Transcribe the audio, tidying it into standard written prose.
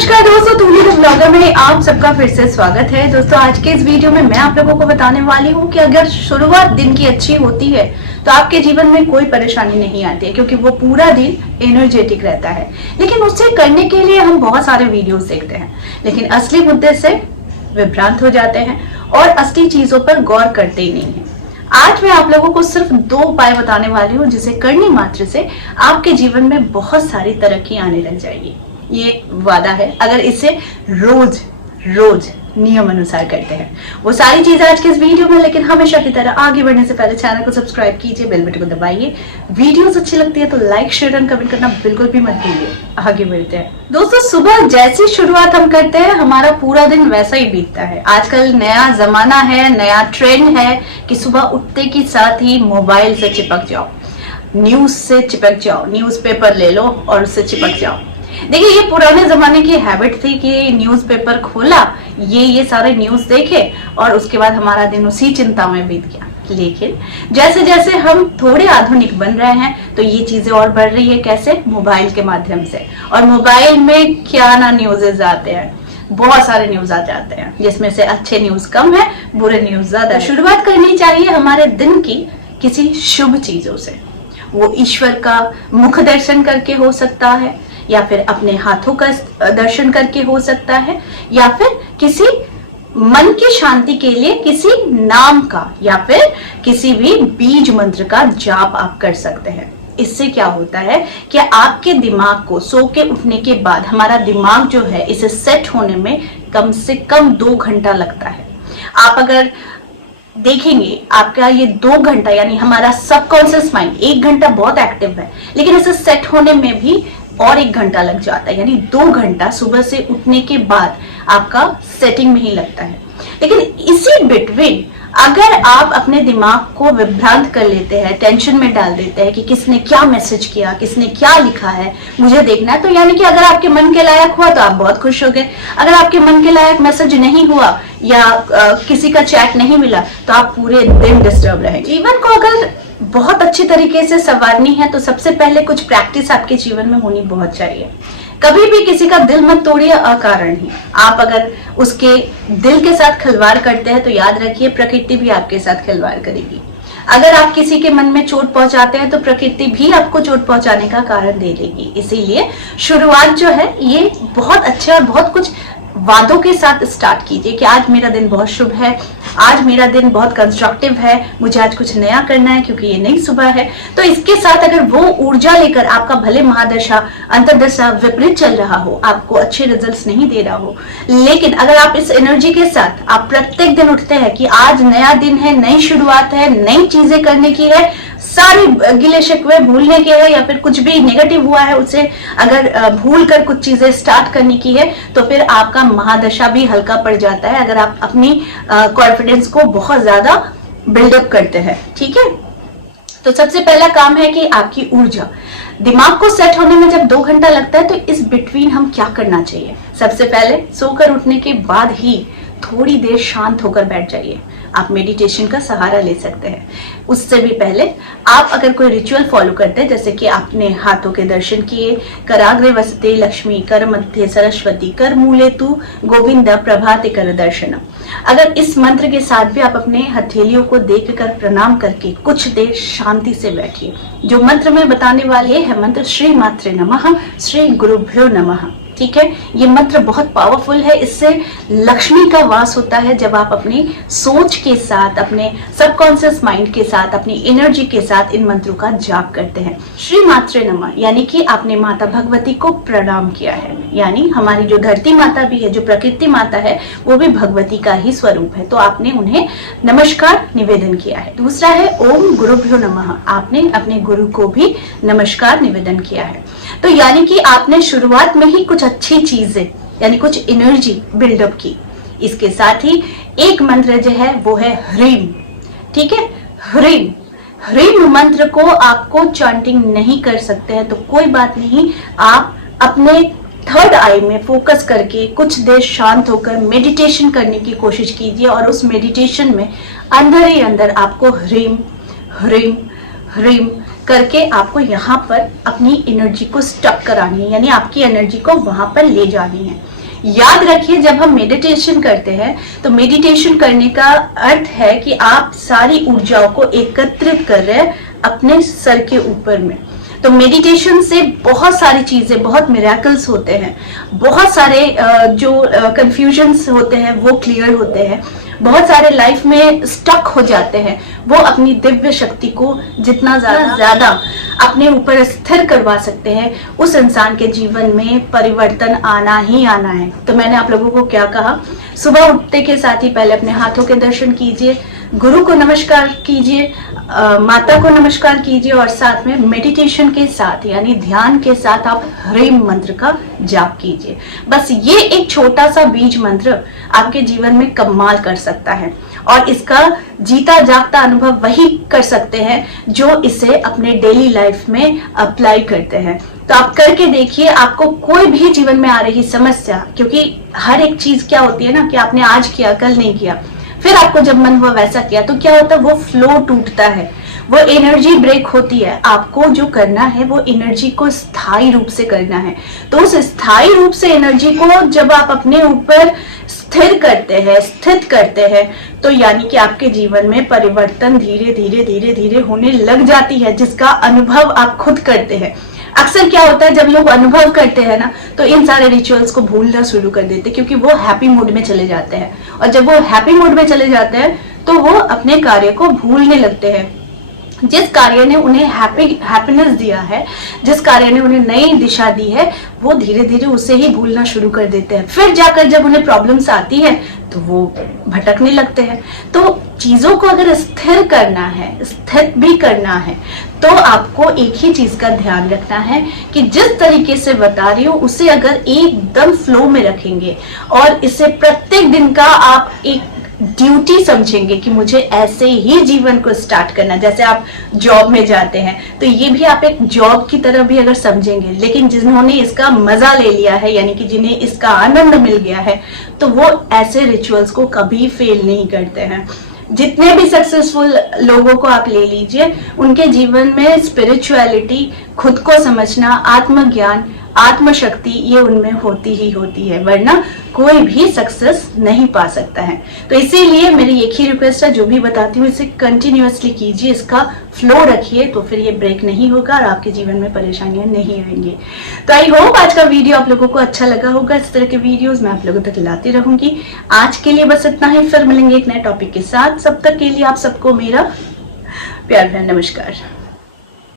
नमस्कार दोस्तों, तुमने ब्लॉगर में आप सबका फिर से स्वागत है। दोस्तों आज के इस वीडियो में मैं आप लोगों को बताने वाली हूँ कि अगर शुरुआत दिन की अच्छी होती है तो आपके जीवन में कोई परेशानी नहीं आती है, क्योंकि वो पूरा दिन एनर्जेटिक रहता है। लेकिन उससे करने के लिए हम बहुत सारे वीडियोस देखते हैं, लेकिन असली मुद्दे से विभ्रांत हो जाते हैं और असली चीजों पर गौर करते ही नहीं है। आज मैं आप लोगों को सिर्फ 2 उपाय बताने वाली हूँ जिसे करने मात्र से आपके जीवन में बहुत सारी तरक्की आने लग जाएगी। ये वादा है, अगर इसे रोज रोज नियम अनुसार करते हैं। वो सारी चीजें आज के इस वीडियो में। लेकिन हमेशा की तरह आगे बढ़ने से पहले चैनल को सब्सक्राइब कीजिए, बेल बटन को दबाइए। वीडियोस अच्छी लगती है तो लाइक शेयर एंड कमेंट करना बिल्कुल भी मत भूलिए। आगे बढ़ते हैं दोस्तों। सुबह जैसी शुरुआत हम करते हैं हमारा पूरा दिन वैसा ही बीतता है। आजकल नया जमाना है, नया ट्रेंड है कि सुबह उठते के साथ ही मोबाइल से चिपक जाओ, न्यूज से चिपक जाओ, न्यूज़पेपर ले लो और उससे चिपक जाओ। देखिए, ये पुराने जमाने की हैबिट थी कि न्यूज़पेपर खोला, ये सारे न्यूज देखे और उसके बाद हमारा दिन उसी चिंता में बीत गया। लेकिन जैसे जैसे हम थोड़े आधुनिक बन रहे हैं तो ये चीजें और बढ़ रही है। कैसे? मोबाइल के माध्यम से। और मोबाइल में क्या ना न्यूज़ेस आते हैं, बहुत सारे न्यूज आ जाते हैं, जिसमें से अच्छे न्यूज कम है, बुरे न्यूज ज्यादा। शुरुआत करनी चाहिए हमारे दिन की किसी शुभ चीजों से। वो ईश्वर का मुख दर्शन करके हो सकता है, या फिर अपने हाथों का दर्शन करके हो सकता है, या फिर किसी मन की शांति के लिए किसी नाम का या फिर किसी भी बीज मंत्र का जाप आप कर सकते हैं। इससे क्या होता है कि आपके दिमाग को सो के उठने के बाद हमारा दिमाग जो है इसे सेट होने में कम से कम 2 घंटा लगता है। आप अगर देखेंगे आपका ये 2 घंटा, यानी हमारा सबकॉन्शियस माइंड 1 घंटा बहुत एक्टिव है, लेकिन इसे सेट होने में भी और 1 घंटा लग जाता है। यानी 2 घंटा सुबह से उठने के बाद आपका सेटिंग में ही लगता है। लेकिन इसी बिटवीन अगर आप अपने दिमाग को विभ्रांत कर लेते हैं, टेंशन में डाल देते हैं कि किसने क्या मैसेज किया, किसने क्या लिखा है, मुझे देखना है, तो यानी कि अगर आपके मन के लायक हुआ तो आप बहुत खुश हो गए। अगर आपके मन के लायक मैसेज नहीं हुआ या किसी का चैट नहीं मिला तो आप पूरे दिन डिस्टर्ब रहे। जीवन को अगर बहुत अच्छी तरीके से संवारनी है तो सबसे पहले कुछ प्रैक्टिस आपके जीवन में होनी बहुत चाहिए। कभी भी किसी का दिल मत तोड़िए अकारण ही। आप अगर उसके दिल के साथ खिलवाड़ करते हैं तो याद रखिए प्रकृति भी आपके साथ खिलवाड़ करेगी। अगर आप किसी के मन में चोट पहुंचाते हैं तो प्रकृति भी आपको चोट पहुंचाने का कारण दे देगी। इसीलिए शुरुआत जो है ये बहुत अच्छा और बहुत कुछ वादों के साथ स्टार्ट कीजिए कि आज मेरा दिन बहुत शुभ है, आज मेरा दिन बहुत कंस्ट्रक्टिव है, मुझे आज कुछ नया करना है क्योंकि ये नई सुबह है। तो इसके साथ अगर वो ऊर्जा लेकर आपका भले महादशा अंतर्दशा विपरीत चल रहा हो, आपको अच्छे रिजल्ट्स नहीं दे रहा हो, लेकिन अगर आप इस एनर्जी के साथ आप प्रत्येक दिन उठते हैं कि आज नया दिन है, नई शुरुआत है, नई चीजें करने की है, सारे गिले शिकवे भूलने के हैं, या फिर कुछ भी नेगेटिव हुआ है उसे अगर भूल कर कुछ चीजें स्टार्ट करने की है, तो फिर आपका महादशा भी हल्का पड़ जाता है अगर आप अपनी कॉन्फिडेंस को बहुत ज्यादा बिल्डअप करते हैं। ठीक है, तो सबसे पहला काम है कि आपकी ऊर्जा, दिमाग को सेट होने में जब 2 घंटा लगता है तो इस बिटवीन हम क्या करना चाहिए? सबसे पहले सोकर उठने के बाद ही थोड़ी देर शांत होकर बैठ जाइए। आप मेडिटेशन का सहारा ले सकते हैं। उससे भी पहले आप अगर कोई रिचुअल फॉलो करते हैं, जैसे कि आपने हाथों के दर्शन किए, कराग्रे वसते लक्ष्मी, कर मध्य सरस्वती, कर मूले तू गोविंद प्रभाते कर दर्शनम। अगर इस मंत्र के साथ भी आप अपने हथेलियों को देखकर प्रणाम करके कुछ देर शांति से बैठिए। जो मंत्र मैं बताने वाली है मंत्र श्री मात्रे नमः, श्री गुरुभ्यो नमः। ठीक है, ये मंत्र बहुत पावरफुल है। इससे लक्ष्मी का वास होता है जब आप अपनी सोच के साथ, अपने सबकॉन्शियस माइंड के साथ, अपनी एनर्जी के साथ इन मंत्रों का जाप करते हैं। श्री मात्रे नमः यानी कि आपने माता भगवती को प्रणाम किया है, यानी हमारी जो धरती माता भी है, जो प्रकृति माता है, वो भी भगवती का ही स्वरूप है, तो आपने उन्हें नमस्कार निवेदन किया है। दूसरा है ओम गुरुभ्यो नमः, आपने अपने गुरु को भी नमस्कार निवेदन किया है। तो यानी कि आपने शुरुआत में ही कुछ अच्छी चीजें यानी कुछ एनर्जी बिल्डअप की। इसके साथ ही एक मंत्र जो है वो है ह्रीम। ठीक है, ह्रीम ह्रीम मंत्र को आपको चैंटिंग नहीं कर सकते हैं तो कोई बात नहीं, आप अपने थर्ड आई में फोकस करके कुछ देर शांत होकर मेडिटेशन करने की कोशिश कीजिए और उस मेडिटेशन में अंदर ही अंदर आपको ह्रीम ह्रीम ह्रीम करके आपको यहाँ पर अपनी एनर्जी को स्टक करानी है, यानी आपकी एनर्जी को वहां पर ले जानी है। याद रखिए, जब हम मेडिटेशन करते हैं तो मेडिटेशन करने का अर्थ है कि आप सारी ऊर्जाओं को एकत्रित कर रहे हैं अपने सर के ऊपर में। तो मेडिटेशन से बहुत सारी चीजें, बहुत मिरेकल्स होते हैं, बहुत सारे जो कंफ्यूजन्स होते हैं वो क्लियर होते हैं, बहुत सारे लाइफ में स्टक हो जाते हैं, वो अपनी दिव्य शक्ति को जितना ज्यादा अपने ऊपर स्थिर करवा सकते हैं, उस इंसान के जीवन में परिवर्तन आना ही आना है। तो मैंने आप लोगों को क्या कहा, सुबह उठते के साथ ही पहले अपने हाथों के दर्शन कीजिए, गुरु को नमस्कार कीजिए, माता को नमस्कार कीजिए और साथ में मेडिटेशन के साथ यानी ध्यान के साथ आप ह्रीम मंत्र का जाप कीजिए। बस ये एक छोटा सा बीज मंत्र आपके जीवन में कमाल कर सकता है और इसका जीता जागता अनुभव वही कर सकते हैं जो इसे अपने डेली लाइफ में अप्लाई करते हैं। तो आप करके देखिए, आपको कोई भी जीवन में आ रही समस्या, क्योंकि हर एक चीज क्या होती है ना कि आपने आज किया कल नहीं किया, फिर आपको जब मन हुआ वैसा किया, तो क्या होता है, वो फ्लो टूटता है, वो एनर्जी ब्रेक होती है। आपको जो करना है वो एनर्जी को स्थायी रूप से करना है। तो उस स्थायी रूप से एनर्जी को जब आप अपने ऊपर स्थिर करते हैं, स्थित करते हैं, तो यानी कि आपके जीवन में परिवर्तन धीरे धीरे धीरे धीरे होने लग जाती है, जिसका अनुभव आप खुद करते हैं। अक्सर क्या होता है, जब लोग अनुभव करते हैं ना, तो इन सारे रिचुअल्स को भूलना शुरू कर देते हैं, क्योंकि वो हैप्पी मूड में चले जाते हैं, और जब वो हैप्पी मूड में चले जाते हैं तो वो अपने कार्य को भूलने लगते हैं। जिस कार्य ने उन्हें हैप्पीनेस दिया है, जिस कार्य ने उन्हें नई दिशा दी है, वो धीरे धीरे उसे ही भूलना शुरू कर देते हैं। फिर जाकर जब उन्हें प्रॉब्लम्स आती है तो वो भटकने लगते हैं। तो चीजों को अगर स्थिर करना है, स्थित भी करना है, तो आपको एक ही चीज का ध्यान रखना है कि जिस तरीके से बता रही हूँ उसे अगर एकदम फ्लो में रखेंगे और इसे प्रत्येक दिन का आप एक ड्यूटी समझेंगे कि मुझे ऐसे ही जीवन को स्टार्ट करना। जैसे आप जॉब में जाते हैं तो ये भी आप एक जॉब की तरह भी अगर समझेंगे, लेकिन जिन्होंने इसका मजा ले लिया है, यानी कि जिन्हें इसका आनंद मिल गया है, तो वो ऐसे रिचुअल्स को कभी फेल नहीं करते हैं। जितने भी सक्सेसफुल लोगों को आप ले लीजिए, उनके जीवन में स्पिरिचुअलिटी, खुद को समझना, आत्मज्ञान, आत्मशक्ति ये उनमें होती ही होती है, वरना कोई भी सक्सेस नहीं पा सकता है। तो इसीलिए मेरी एक ही रिक्वेस्ट है, जो भी बताती हूँ इसे कंटिन्यूअसली कीजिए, इसका फ्लो रखिए, तो फिर ये ब्रेक नहीं होगा और आपके जीवन में परेशानियां नहीं आएंगी। तो आई होप आज का वीडियो आप लोगों को अच्छा लगा होगा। इस तरह के वीडियोस मैं आप लोगों तक लाती रहूंगी। आज के लिए बस इतना ही, फिर मिलेंगे एक नए टॉपिक के साथ। सब तक के लिए आप सबको मेरा प्यार भरा नमस्कार।